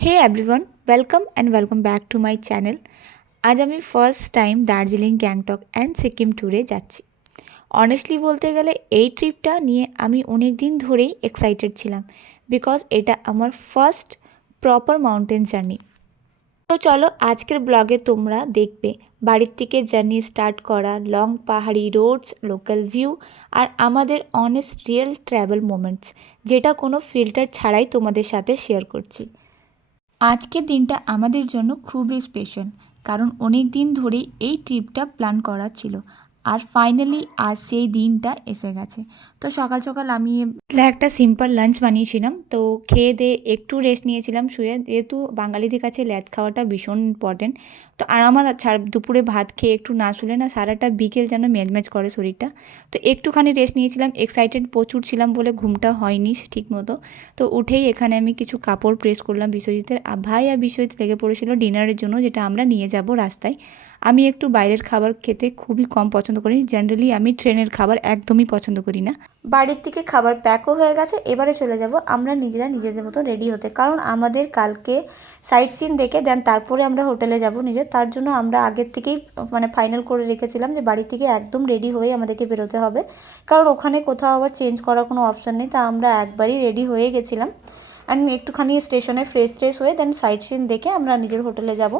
Hey everyone, welcome back to my channel. আজ আমি first time Darjeeling, Gangtok and Sikkim ট্যুরে যাচ্ছি। অনেস্টলি বলতে গেলে এই ট্রিপটা নিয়ে আমি অনেক দিন ধরেই এক্সাইটেড ছিলাম, বিকজ এটা আমার ফার্স্ট প্রপার মাউন্টেন জার্নি। তো চলো আজকের ব্লগে তোমরা দেখবে বাড়ির থেকে জার্নি স্টার্ট করা, লং পাহাড়ি রোডস, লোকাল ভিউ আর আমাদের অনেস্ট রিয়েল ট্রাভেল মোমেন্টস, যেটা কোনো ফিল্টার ছাড়াই তোমাদের সাথে শেয়ার করছি। আজকের দিনটা আমাদের জন্য খুবই স্পেশাল, কারণ অনেক দিন ধরেই এই ট্রিপটা প্ল্যান করা ছিল আর ফাইনালি আজ সেই দিনটা এসে গেছে। তো সকাল সকাল আমি একটা সিম্পল লাঞ্চ বানিয়েছিলাম, তো খেয়ে দিয়ে একটু রেস্ট নিয়েছিলাম শুয়ে, যেহেতু বাঙালিদের কাছে ল্যাদ খাওয়াটা ভীষণ ইম্পর্টেন্ট। তো আর আমার দুপুরে ভাত খেয়ে একটু না শুলে না সারাটা বিকেল যেন ম্যাজম্যাজ করে শরীরটা। তো একটুখানি রেস্ট নিয়েছিলাম, এক্সাইটেড প্রচুর ছিলাম বলে ঘুমটা হয়নি ঠিক মতো। তো উঠেই এখানে আমি কিছু কাপড় প্রেস করলাম বিশ্বজিতের। ভাই আর বিশ্বজিৎ লেগে পড়েছিল ডিনারের জন্য, যেটা আমরা নিয়ে যাব রাস্তায়। আমি একটু বাইরের খাবার খেতে খুবই কম পছন্দ করি, জেনারেলি আমি ট্রেনের খাবার একদমই পছন্দ করি না। বাড়ির থেকে খাবার প্যাকও হয়ে গেছে, এবারে চলে যাব আমরা নিজেদের মতো রেডি হতে, কারণ আমাদের কালকে সাইট সিন দেখে দেন তারপরে আমরা হোটেলে যাব তার জন্য আমরা আগের থেকেই ফাইনাল করে রেখেছিলাম যে বাড়ি থেকে একদম রেডি হয়ে আমাদেরকে বেরোতে হবে, কারণ ওখানে কোথাও আবার চেঞ্জ করার কোনো অপশান নেই। তা আমরা একবারই রেডি হয়ে গেছিলাম অ্যান্ড একটুখানি স্টেশনে ফ্রেশ হয়ে দেন সাইট সিন দেখে আমরা নিজের হোটেলে যাব।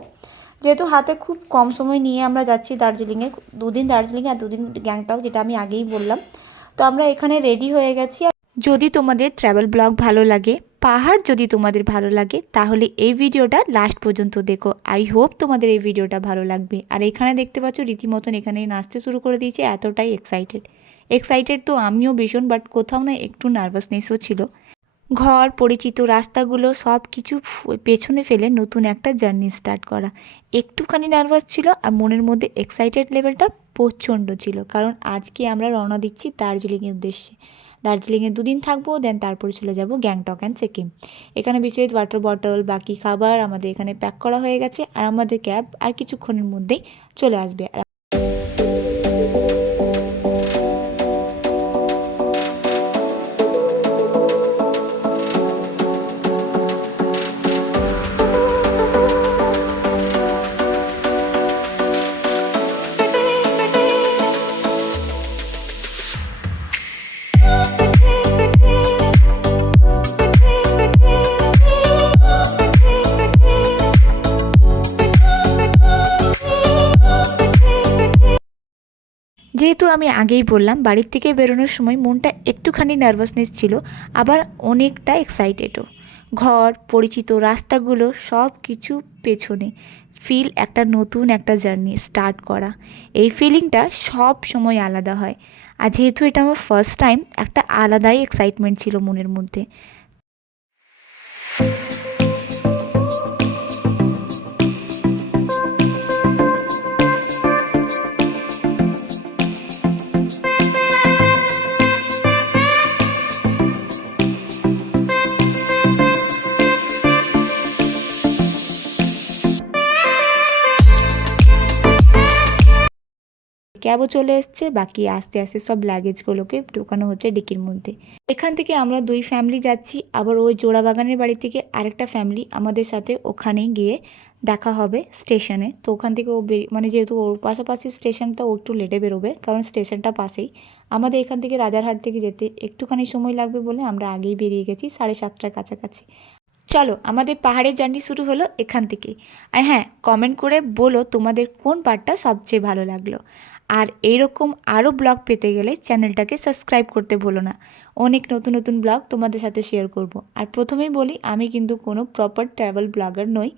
যেহেতু হাতে খুব কম সময় নিয়ে আমরা যাচ্ছি দার্জিলিংয়ে, দুদিন দার্জিলিংয়ে আর দুদিন গ্যাংটক, যেটা আমি আগেই বললাম। তো আমরা এখানে রেডি হয়ে গেছি। যদি তোমাদের ট্রাভেল ব্লগ ভালো লাগে, পাহাড় যদি তোমাদের ভালো লাগে, তাহলে এই ভিডিওটা লাস্ট পর্যন্ত দেখো। আই হোপ তোমাদের এই ভিডিওটা ভালো লাগবে। আর এখানে দেখতে পাচ্ছ রীতিমতন এখানে নাচতে শুরু করে দিয়েছে, এতটাই এক্সাইটেড তো আমিও ভীষণ, বাট কোথাও না একটু নার্ভাসনেসও ছিল। ঘর, পরিচিত রাস্তাগুলো সব কিছু পেছনে ফেলে নতুন একটা জার্নি স্টার্ট করা। একটুখানি নার্ভাস ছিল আর মনের মধ্যে এক্সাইটেড লেভেলটা প্রচণ্ড ছিল, কারণ আজকে আমরা রওনা দিচ্ছি দার্জিলিংয়ের উদ্দেশ্যে। দার্জিলিংয়ে দুদিন থাকবো, দেন তারপরে চলে যাব গ্যাংটক অ্যান্ড সিকিম। এখানে বিশ্বজিৎ ওয়াটার বটল, বাকি খাবার আমাদের এখানে প্যাক করা হয়ে গেছে, আর আমাদের ক্যাব আর কিছুক্ষণের মধ্যেই চলে আসবে। যেহেতু আমি আগেই বললাম বাড়ির থেকে বেরোনোর সময় মনটা একটুখানি নার্ভাসনেস ছিল, আবার অনেকটা এক্সাইটেডও। ঘর, পরিচিত রাস্তাগুলো সব কিছু পেছনে, ফিল একটা নতুন একটা জার্নি স্টার্ট করা, এই ফিলিংটা সব সময় আলাদা হয়। আর যেহেতু এটা আমার ফার্স্ট টাইম, একটা আলাদাই এক্সাইটমেন্ট ছিল মনের মধ্যে। ক্যাবও চলে এসছে, বাকি আস্তে আস্তে সব লাগেজগুলোকে ঢোকানো হচ্ছে ডিকির মধ্যে। এখান থেকে আমরা দুই ফ্যামিলি যাচ্ছি, আবার ওই জোড়াবাগানের বাড়ি থেকে আরেকটা ফ্যামিলি আমাদের সাথে ওখানে গিয়ে দেখা হবে স্টেশনে। তো ওখান থেকে ও যেহেতু ওর পাশাপাশি স্টেশনটা, ও একটু লেটে বেরোবে, কারণ স্টেশনটা পাশেই। আমাদের এখান থেকে রাজারহাট থেকে যেতে একটুখানি সময় লাগবে বলে আমরা আগেই বেরিয়ে গেছি 7:30টার কাছাকাছি। চলো আমাদের পাহাড়ের জার্নি শুরু হলো এখান থেকেই। আর হ্যাঁ, কমেন্ট করে বলো তোমাদের কোন পার্টটা সবচেয়ে ভালো লাগলো। আর এইরকম আরও ব্লগ পেতে গেলে চ্যানেলটাকে সাবস্ক্রাইব করতে ভুলো না। অনেক নতুন নতুন ব্লগ তোমাদের সাথে শেয়ার করব। আর প্রথমেই বলি, আমি কিন্তু কোনো প্রপার ট্রাভেল ব্লগার নই।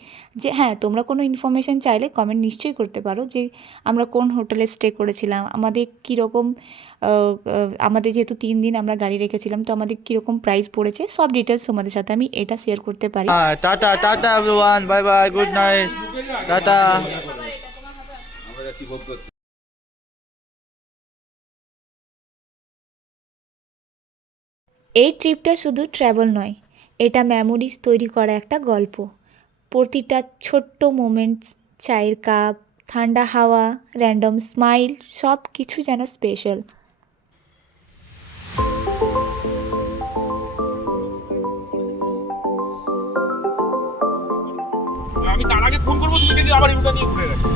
যে হ্যাঁ, তোমরা কোনো ইনফরমেশান চাইলে কমেন্ট নিশ্চয়ই করতে পারো, যে আমরা কোন হোটেলে স্টে করেছিলাম, আমাদের কীরকম, আমাদের যেহেতু 3 দিন আমরা গাড়ি রেখেছিলাম, তো আমাদের কীরকম প্রাইস পড়েছে, সব ডিটেলস তোমাদের সাথে আমি এটা শেয়ার করতে পারি। Tata tata everyone, bye bye, good night, tata. এই ট্রিপটা শুধু ট্র্যাভেল নয়, এটা মেমোরিজ তৈরি করা একটা গল্প। প্রতিটা ছোট্ট মোমেন্টস, চায়ের কাপ, ঠান্ডা হাওয়া, র্যান্ডম স্মাইল, সব কিছু যেন স্পেশাল। আমি তার আগে ফোন করবো, তুমি দেখি আবার ইউটা নিয়ে ঘুরে গেছো।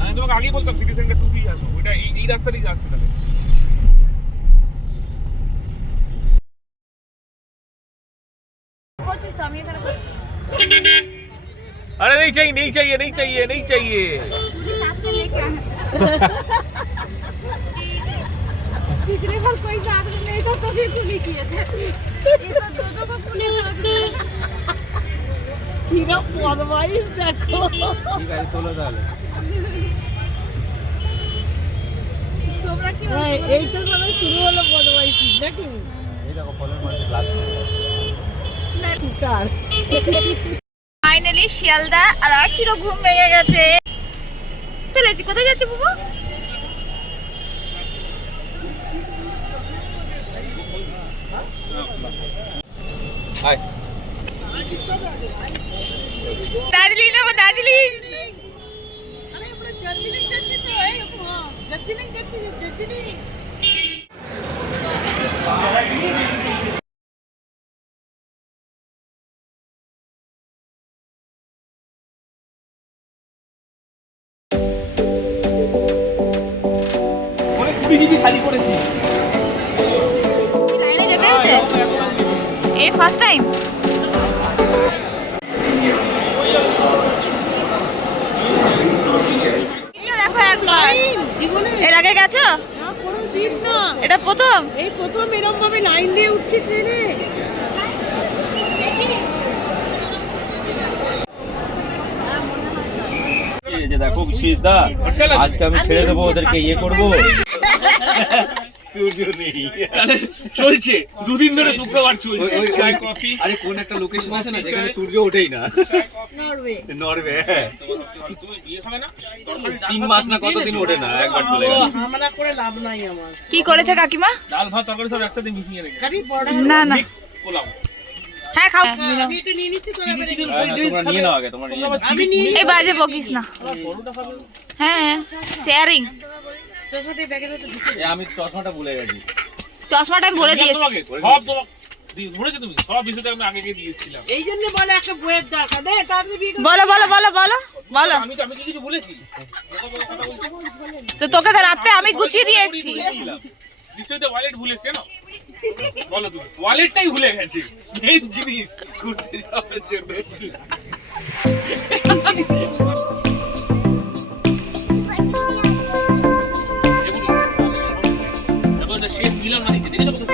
আমি তোমাকে আগেই বলতাম সিটি সেন্টার টু দিয়ে আসো, ওইটা এই রাস্তাতেই যাচ্ছে তাহলে। अरे नहीं चाहिए नहीं चाहिए नहीं चाहिए नहीं चाहिए। पिछले बार कोई साथ में नहीं था तो फिर पुली किए थे, ये तो दोनों को पुली साथ में। हीरा पॉडवाइस देखो, ठीक है चलो তাহলে। তোমরা কি এই তো মানে শুরু হলো পডওয়াইস নাকি? এই দেখো ফলের মধ্যে গ্লাস না চিকার। ফাইনালি শিয়ালদা আর আরশিরও ঘুম ভেঙে গেছে। চলেছি, কোথায় যাচ্ছি বুবু? হাই দার্জিলিং যাবো, দার্জিলিং। আরে আমরা দার্জিলিং যাচ্ছি তো, এই দার্জিলিং যাচ্ছি, দার্জিলিং। অনেক 20 জিবি খালি করেছি। লাইনে যেতে হয়েছে এই ফার্স্ট টাইম। দেখো একবার, জীবনে এর আগে গেছো? না কোনো দিন না, এটা প্রথম। এই প্রথম এরকম ভাবে লাইন দিয়ে উঠছি ট্রেনে। এই যে দেখো বিশ্বজিৎদা, আজকে আমি ছেড়ে দেবো ওদেরকে, ইয়ে করবো। সূর্য নেই। তাহলে চলছে দুদিন ধরে, শুক্রবার চলছে। চাই কফি। আরে কোন একটা লোকেশন আছে না যেখানে সূর্য ওঠেই না, নরওয়ে। নরওয়ে। হ্যাঁ, তুমি বিয়ে খাবে না? 3 মাস না কতদিন ওঠে না, একবার চলে গেল। হামলা করে লাভ নাই আমার। কি করেছে কাকিমা? ডাল ভাত তরকারি সব একসাথে মিশিয়ে রেখে খালি বড় না না, মিক্স পোলাও। হ্যাঁ খাও। আমি একটু নিয়ে নিচ্ছি, তোরা বেরিয়ে যা। হ্যাঁ, তোমরা নিয়ে নাও আগে, তোমরা নিয়ে নাও। আমি নিয়ে এই বাজে বকিস না। বড়টা খাবে? হ্যাঁ, শেয়ারিং। চশমাটা ব্যাগের মধ্যে ঢুকে। আমি চশমাটা ভুলে গেছি। চশমাটা আমি ভরে দিয়েছি। তোমাকে সব তোমাকে ধরেছো তুমি, সব বিষয়টা আমি আগে গিয়ে দিয়েছিলাম। এই জন্য বলে একটা বইয়ের দরকার দে, তাড়াতাড়ি বিয়ে করে। বলো বলো বলো বলো বলো। আমি কি কিছু বলেছি? কথা বলছি। তো তোকে তো রাতে আমি গুছিয়ে দিয়ে এসেছি। নিশ্চয়ই তো ওয়ালেট ভুলে এসছে না? বলো তুমি, ওয়ালেটটাই ভুলে গেছে, মেন জিনিস ঘুরতে যাওয়ার জন্য। শেফ মিলন মানে কি দেখেছো?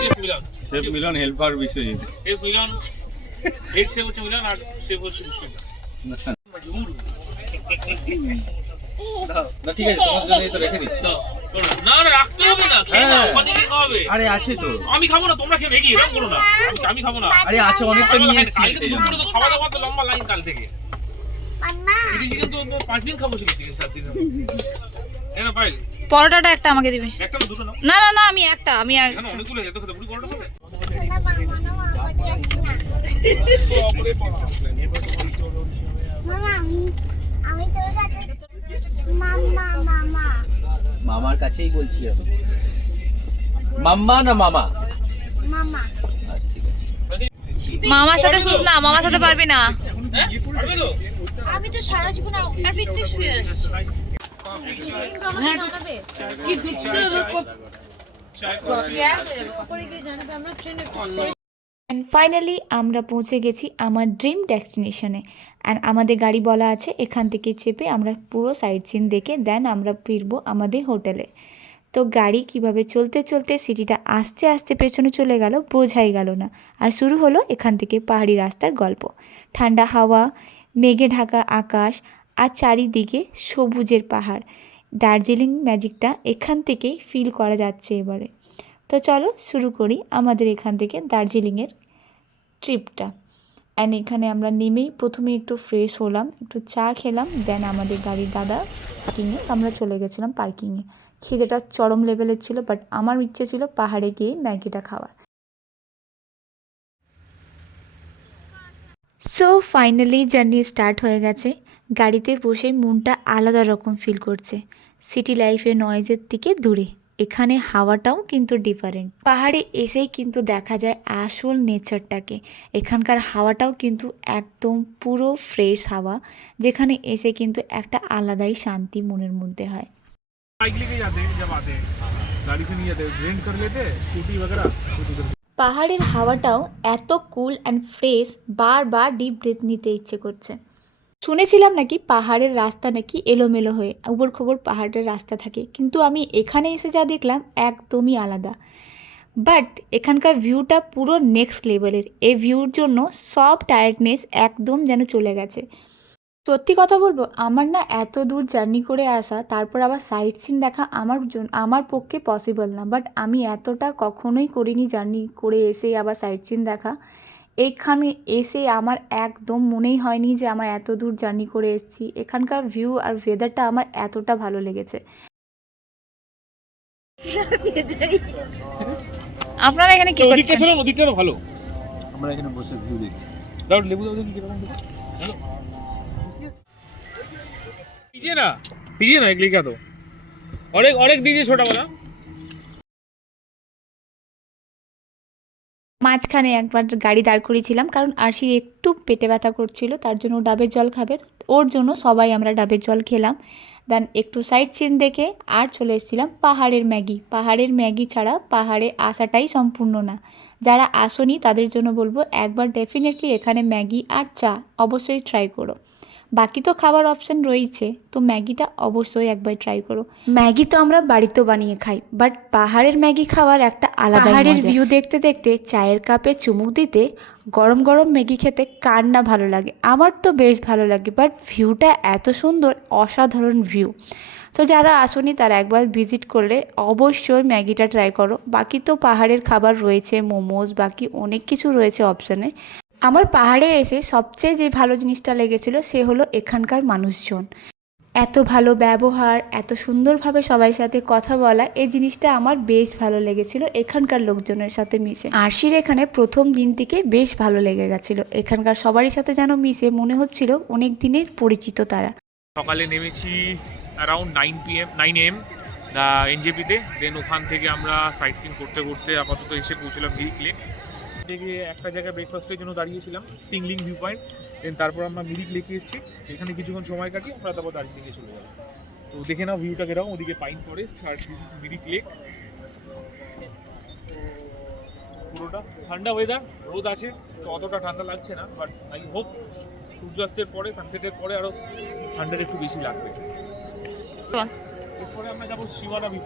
শেফ মিলন, শেফ মিলন, হেল্পার বিশ্বজিৎ। শেফ মিলন, হেড শেফ হচ্ছে মিলন আর শেফ হচ্ছে বিশ্বজিৎ। না ঠিক আছে, তোমার জন্য এই তো রেখে দিচ্ছি। না না রাখতে হবে না, খেয়ে নাও, ওখানে গিয়ে খাওয়াবে। আরে আছে তো। আমি খাবো না, তোমরা খেয়ে ভেগি, এরকম করো না। আমি খাবো না। আরে আছে, অনেকটা নিয়ে এসেছি কালকে সেই জন্য। দুপুরে তো খাওয়া দাওয়া তো লম্বা লাইন কাল থেকে। চিলি চিকেন তো 5 দিন খাবো, চিলি চিকেন 7 দিন। এনা পাইল পরোটাটা একটা আমাকে দিবে। একটা না দুটো না? না না না, আমি একটা, আমি আর কেন অনেকগুলো এত খেতে পুরি পরোটা খাবে? মামার কাছেই বলছি আমি। মাম্মা না মামা? আচ্ছা, ঠিক আছে। মামার সাথে শুস না, মামার সাথে পারবি না। হ্যাঁ? পারবে তো? আমি তো সারা জীবন ওটার ভিতরে শুয়ে আছি। কি দুঃখ করে গিয়ে জানাবে আমরা ট্রেনে অ্যান্ড ফাইনালি আমরা পৌঁছে গেছি আমার ড্রিম ডেস্টিনেশনে। অ্যান্ড আমাদের গাড়ি বলা আছে এখান থেকে চেপে আমরা পুরো সাইট সিন দেখে দেন আমরা ফিরবো আমাদের হোটেলে। তো গাড়ি কিভাবে চলতে চলতে সিটিটা আস্তে আস্তে পেছনে চলে গেল বোঝাই গেল না। আর শুরু হলো এখান থেকে পাহাড়ি রাস্তার গল্প। ঠান্ডা হাওয়া, মেঘে ঢাকা আকাশ আর চারিদিকে সবুজের পাহাড়। দার্জিলিং ম্যাজিকটা এখান থেকেই ফিল করা যাচ্ছে এবারে। তো চলো শুরু করি আমাদের এখান থেকে দার্জিলিংয়ের ট্রিপটা। অ্যান্ড এখানে আমরা নেমেই প্রথমে একটু ফ্রেশ হলাম, একটু চা খেলাম, দেন আমাদের গাড়ির দাদা পার্কিংয়ে, আমরা চলে গেছিলাম পার্কিংয়ে। খিদেটা চরম লেভেলের ছিল, বাট আমার ইচ্ছে ছিল পাহাড়ে গিয়ে ম্যাগিটা খাওয়ার। সো ফাইনালি জার্নি স্টার্ট হয়ে গেছে। গাড়িতে বসে মনটা আলাদা রকম ফিল করছে, সিটি লাইফের নয়েজের থেকে দূরে। এখানে হাওয়াটাও কিন্তু ডিফারেন্ট। পাহাড়ে এসেই কিন্তু দেখা যায় আসল নেচারটাকে। এখানকার হাওয়াটাও কিন্তু একদম পুরো ফ্রেশ হাওয়া, যেখানে এসে কিন্তু একটা আলাদাই শান্তি মনের মধ্যে হয়। बाइक लेके जाते हैं जब आते हैं, गाड़ी से नहीं जाते, रेंट कर लेते हैं स्कूटी वगैरह खुद उधर। পাহাড়ের হাওয়াটাও এত কুল অ্যান্ড ফ্রেশ, বারবার ডিপ ব্রেথ নিতে ইচ্ছে করছে। শুনেছিলাম নাকি পাহাড়ের রাস্তা নাকি এলোমেলো হয়ে উবড় খবর পাহাড়ের রাস্তা থাকে, কিন্তু আমি এখানে এসে যা দেখলাম একদমই আলাদা। বাট এখানকার ভিউটা পুরো নেক্সট লেভেলের। এই ভিউর জন্য সব টায়ার্ডনেস একদম যেন চলে গেছে। সত্যি কথা বলবো, আমার না এত দূর জার্নি করে আসা, তারপর আবার সাইট সিন দেখা আমার পক্ষে পসিবল না। বাট আমি এতটা কখনোই করিনি জার্নি করে এসে আবার সাইট সিন দেখা। এখানে এসে আমার একদম মনেই হয়নি যে আমার এত দূর জার্নি করে এসেছি। এখানকার ভিউ আর ওয়েদারটা আমার এতটা ভালো লেগেছে। আপনারা এখানে কি ওদিকটা করছেন? চলো, ওদিকটা ভালো। আমরা এখানে বসে ভিউ দেখছি। দাও লেবু দাও দেখি কিরকম দেখো। হ্যালো पीजिए ना एक लिखा तो और एक दीजिए छोटा वाला। মাঝখানে একবার গাড়ি দাঁড় করিয়েছিলাম, কারণ আরশির একটু পেটে ব্যথা করছিল, তার জন্য ডাবের জল খাবে। ওর জন্য সবাই আমরা ডাবের জল খেলাম। দেন একটু সাইট সিন দেখে আর চলে এসেছিলাম পাহাড়ের ম্যাগি। পাহাড়ের ম্যাগি ছাড়া পাহাড়ে আসাটাই সম্পূর্ণ না। যারা আসোনি তাদের জন্য বলবো একবার ডেফিনেটলি এখানে ম্যাগি আর চা অবশ্যই ট্রাই করো। বাকি তো খাবার অপশান রয়েছে, তো ম্যাগিটা অবশ্যই একবার ট্রাই করো। ম্যাগি তো আমরা বাড়িতেও বানিয়ে খাই, বাট পাহাড়ের ম্যাগি খাওয়ার একটা আলাদা পাহাড়ের ভিউ দেখতে দেখতে চায়ের কাপে চুমুক দিতে, গরম গরম ম্যাগি খেতে কার না ভালো লাগে। আমার তো বেশ ভালো লাগে, বাট ভিউটা এত সুন্দর, অসাধারণ ভিউ। তো যারা আসোনি তারা একবার ভিজিট করলে অবশ্যই ম্যাগিটা ট্রাই করো। বাকি তো পাহাড়ের খাবার রয়েছে, মোমোজ, বাকি অনেক কিছু রয়েছে অপশানে। আমার পাহাড়ে এসে সবচেয়ে যে ভালো জিনিসটা লেগেছিল সে হলো এখানকার মানুষজন। এত ভালো ব্যবহার, এত সুন্দরভাবে সবাই সাথে কথা বলা, এই জিনিসটা আমার বেশ ভালো লেগেছিল এখানকার লোকজনের সাথে মিশে। আরশির এখানে প্রথম দিন থেকে বেশ ভালো লেগে গেছিলো। এখানকার সবারই সাথে যেন মিশে মনে হচ্ছিল অনেক দিনের পরিচিত তারা। সকালে নেমেছি অ্যারাউন্ড 9 AM এনজেপিতে। দেন ওখান থেকে আমরা সাইট সিন করতে করতে আপাতত এসে পৌঁছলাম মিরিক লেক। দেখে একটা জায়গায় ব্রেকফাস্টের জন্য দাঁড়িয়েছিলাম, টিংলিং ভিউ পয়েন্ট। দেন তারপর আমরা মিরিক লেকে এসেছি, এখানে কিছুক্ষণ সময় কাটিয়ে আমরা তারপর দার্জিলিংয়ে চলে যাবো। তো দেখে নাও ভিউটা কিরকম, ওদিকে পাইন ফরেস্ট আর মিরিক লেক। পুরোটা ঠান্ডা ওয়েদার, রোদ আছে তো অতটা ঠান্ডা লাগছে না, বাট আই হোপ সূর্যাস্তের পরে, সানসেটের পরে আরও ঠান্ডাটা একটু বেশি লাগবে। এরপরে আমরা যাবো সীমানা ভিউ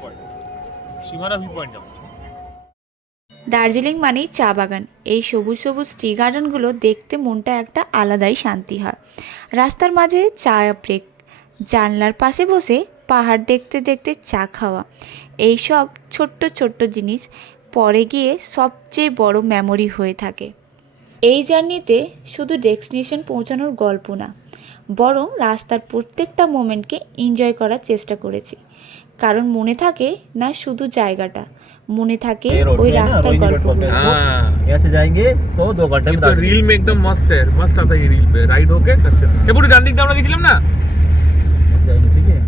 পয়েন্ট যাবো। দার্জিলিং মানেই চা বাগান। এই সবুজ সবুজ টি গার্ডেনগুলো দেখতে মনটা একটা আলাদাই শান্তি হয়। রাস্তার মাঝে চা ব্রেক, জানলার পাশে বসে পাহাড় দেখতে দেখতে চা খাওয়া, এই সব ছোট্ট ছোট্ট জিনিস পরে গিয়ে সবচেয়ে বড় মেমোরি হয়ে থাকে। এই জার্নিতে শুধু ডেস্টিনেশন পৌঁছানোর গল্প না, বরং রাস্তার প্রত্যেকটা মোমেন্টকে এনজয় করার চেষ্টা করেছি। কারণ মনে থাকে না শুধু জায়গাটা, মনে থাকে ওই রাস্তার গল্পগুলো। यहाँ से जाएंगे तो 2 घंटे में। रील में एकदम मस्त है, मस्त आता है ये रील पे राइड होके करते हैं। ये पूरी डांडिंग আমরা গেছিলাম না, जाएंगे ठीक है।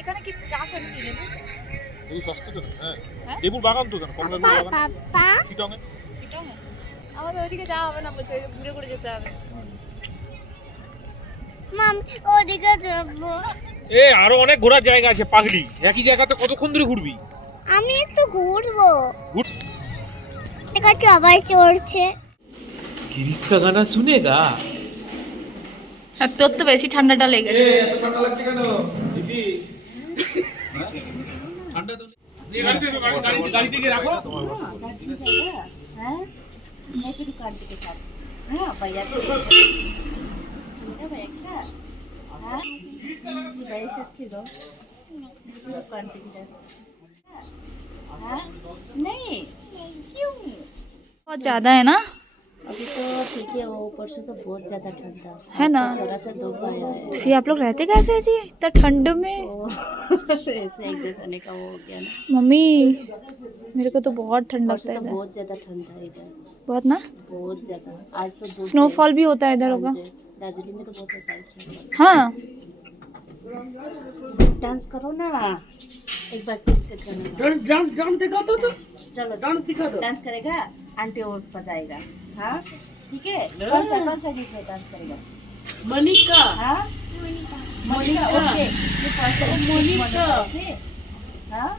এখানে কি চাষ হয় নাকি লেবু? এই সস্তা তো হ্যাঁ, লেবুর বাগান তো কেন, কমলা লেবুর বাগান চিটং এ। সেটাও না, আমাদের ওইদিকে যাওয়া হবে না, বলছে ঘুরে ঘুরে যেতে হবে। মাম ওদিকে যাবো। এ আরো অনেক ঘোরার জায়গা আছে পাগলি, একই জায়গাতে কতক্ষণ ধরে ঘুরবি? আমি একটু ঘুরবো। ঘুর। এটা সবাই চড়ছে। गिरीश का गाना सुनेगा? আর তোর তো বেশি ঠান্ডাটা লেগেছে। এত ঠান্ডা লাগছে কেন দিদি? ঠান্ডা তো ये गाड़ी থেকে রাখো। হ্যাঁ मैं फिर दुकान के साथ हां भैया को भैया अच्छा हां भैया साथ के दो दुकान के साथ हां नहीं क्यों बहुत ज़्यादा है ना? अभी तो ठीक है, वो ऊपर से तो बहुत ज्यादा ठंडा है ना? थोड़ा सा धूप आया है। फिर आप लोग रहते कैसे हैं जी इतना ठंड में? ऐसे एक जैसे का वो हो गया ना। मम्मी मेरे को तो बहुत ठंड ऊपर लगता से है तो इधर, बहुत ज्यादा ठंडा है इधर, बहुत ना। बहुत ज्यादा। आज तो धूप स्नोफॉल भी होता है इधर होगा? है। दार्जिलिंग में तो बहुत होता है snowfall। हाँ डांस करो ना, एक बार किस के करना। डांस डांस डांस दिखा दो तो, चलो डांस दिखा दो। डांस करेगा, आंटी और बजाएगा। हाँ ठीक है। कौन सा गीत में डांस करेगा? मोनिका। हाँ मोनिका। ओके मोनिका। हाँ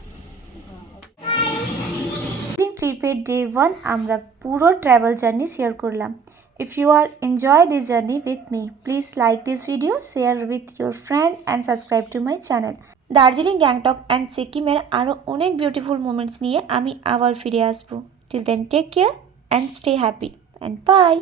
ট্রিপের ডে 1 আমরা পুরো ট্রাভেল জার্নি শেয়ার করলাম। If you are enjoy this journey with me, please like this video, share with your friend and subscribe to my channel. Darjeeling, Gangtok and সিকিমের আরও অনেক বিউটিফুল মোমেন্টস নিয়ে আমি আবার ফিরে আসবো। Till then take care and stay happy and by.